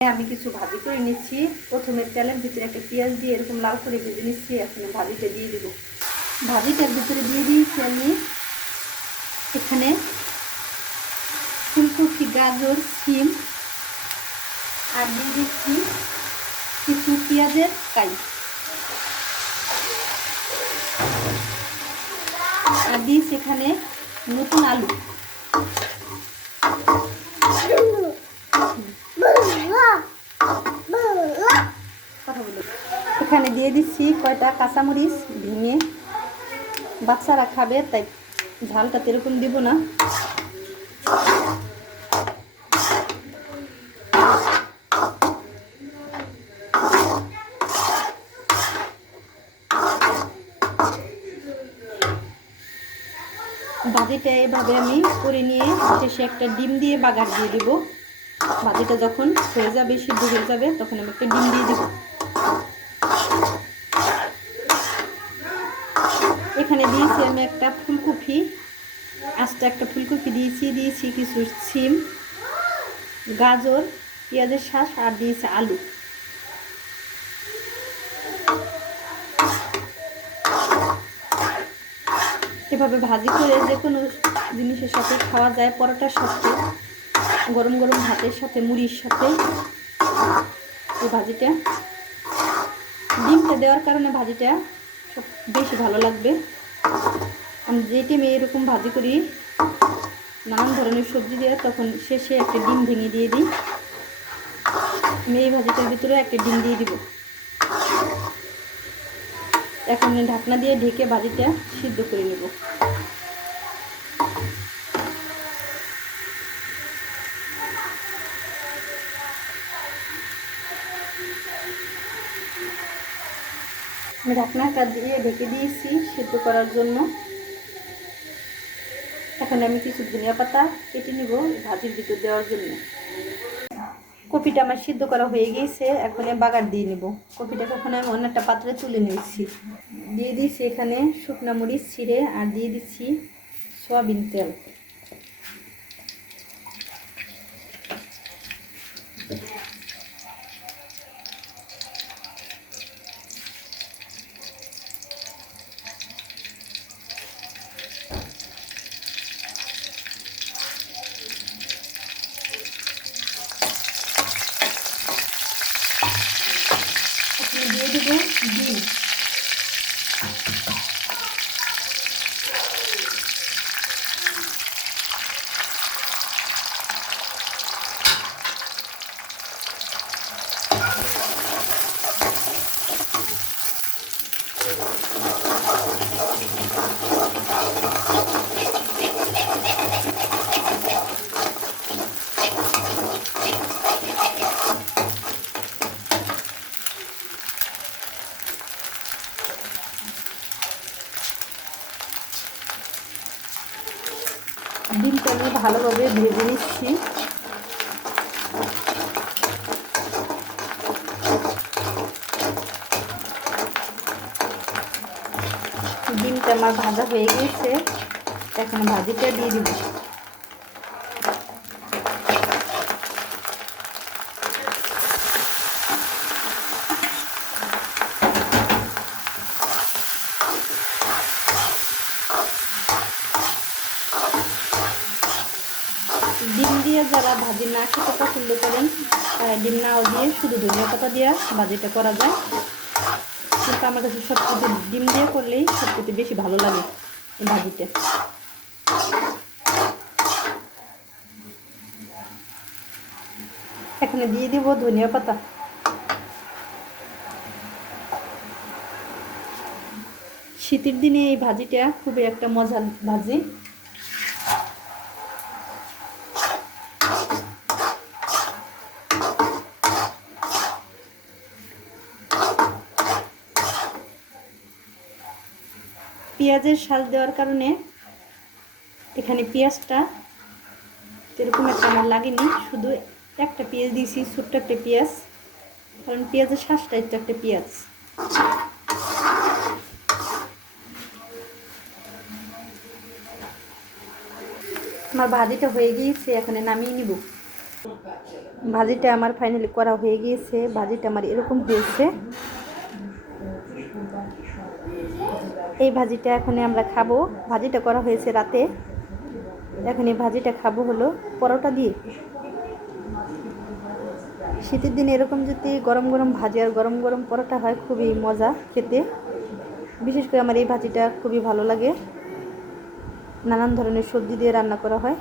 আমি কিছু ভাজি করে নিচ্ছি। প্রথমে তেলের ভিতরে একটা পেঁয়াজ দিয়ে এরকম লাল করে ভেজে নিচ্ছি। এখন ভাজিটা দিয়ে দেবো। ভাজিটার ভিতরে দিয়ে দিয়েছি আমি এখানে ফুলকপি, গাজর, সিম, আর দিয়ে দিচ্ছি কিছু পেঁয়াজের কাই, আর দিয়েছি এখানে নতুন আলু। কথা বলো। এখানে দিয়ে দিচ্ছি কয়টা কাঁচামরিচ ভেঙে, বাচ্চারা খাবে তাই ঝালটা এরকম দিব না। ভাজিটা এভাবে আমি করে নিয়ে শেষে একটা ডিম দিয়ে বাগার দিয়ে দেবো। ভাজিটা যখন হয়ে যাবে, সিদ্ধ হয়ে যাবে, তখন আমি একটা ডিম দিয়ে দেবো। এখানে দিয়েছি আমি একটা ফুলকপি, আস্তে একটা ফুলকপি দিয়েছি কিছু সিম, গাজর, পেঁয়াজের শাঁস, আর দিয়েছি আলু। এভাবে ভাজি করে যে কোনো জিনিসের সাথে খাওয়া যায়, পরোটার সাথে, গরম গরম ভাতের সাথে, মুড়ির সাথে। এই ভাজিটা ডিমটা দেওয়ার কারণে ভাজিটা সব বেশি ভালো লাগবে। আমি যে টাইমে এরকম ভাজি করি নানান ধরনের সবজি দিয়ে, তখন শেষে একটা ডিম ভেঙে দিয়ে দিই। আমি এই ভাজিটার ভিতরে একটা ডিম দিয়ে দিব। এখন ঢাকনা দিয়ে ঢেকে ভাজিটা সিদ্ধ করে নেব। আমি ঢাকনাটা দিয়ে ঢেকে দিয়েছি সিদ্ধ করার জন্য। এখন আমি কিছু ধনিয়া পাতা কেটে নিব ভাজির ভিতর দেওয়ার জন্য। কপিটা আমার সিদ্ধ করা হয়ে গিয়েছে, এখন বাগার দিয়ে নেব। কপিটাকে এখন আমি অন্য একটা পাত্রে তুলে নিয়েছি। দিয়ে দিচ্ছি এখানে শুকনো মরিচ ছিঁড়ে, আর দিয়ে দিচ্ছি সয়াবিন তেল। দিয়ে দেবো ডিম। ডিমটা আমি ভালোভাবে ভেজে নিচ্ছি। ডিমটা আমার ভাজা হয়ে গিয়েছে, এখন ভাজিটা দিয়ে দিব। ডিম দিয়ে যারা ভাজি না খেতে পছন্দ করেন, ডিম নাও দিয়ে শুধু ধনিয়া পাতা দিয়ে ভাজিটা করা যায়। কিন্তু আমার কাছে সবকিছু ডিম দিয়ে করলেই সবকিছু বেশি ভালো লাগে এই ভাজিটা। এখানে দিয়ে দিব ধনিয়া পাতা। শীতের দিনে এই ভাজিটা খুবই একটা মজার ভাজি। পেঁয়াজের শাঁস দেওয়ার কারণে এখানে পেঁয়াজটা এরকম একটা আমার লাগেনি, শুধু একটা পেঁয়াজ দিয়েছি, ছোট্ট একটা পেঁয়াজ, কারণ পেঁয়াজের শাঁসটা একটু একটা পেঁয়াজ। আমার ভাজিটা হয়ে গিয়েছে, এখানে নামিয়ে নিব। ভাজিটা আমার ফাইনালি করা হয়ে গিয়েছে। ভাজিটা আমার এরকম হয়েছে। এই ভাজিটা এখন আমরা খাবো। ভাজিটা করা হয়েছে রাতে, এখন এই ভাজিটা খাবো হলো পরোটা দিয়ে। শীতের দিনে এরকম যদি গরম গরম ভাজি আর গরম গরম পরোটা হয়, খুবই মজা খেতে। বিশেষ করে আমার এই ভাজিটা খুবই ভালো লাগে। নানান ধরনের সবজি দিয়ে রান্না করা হয়।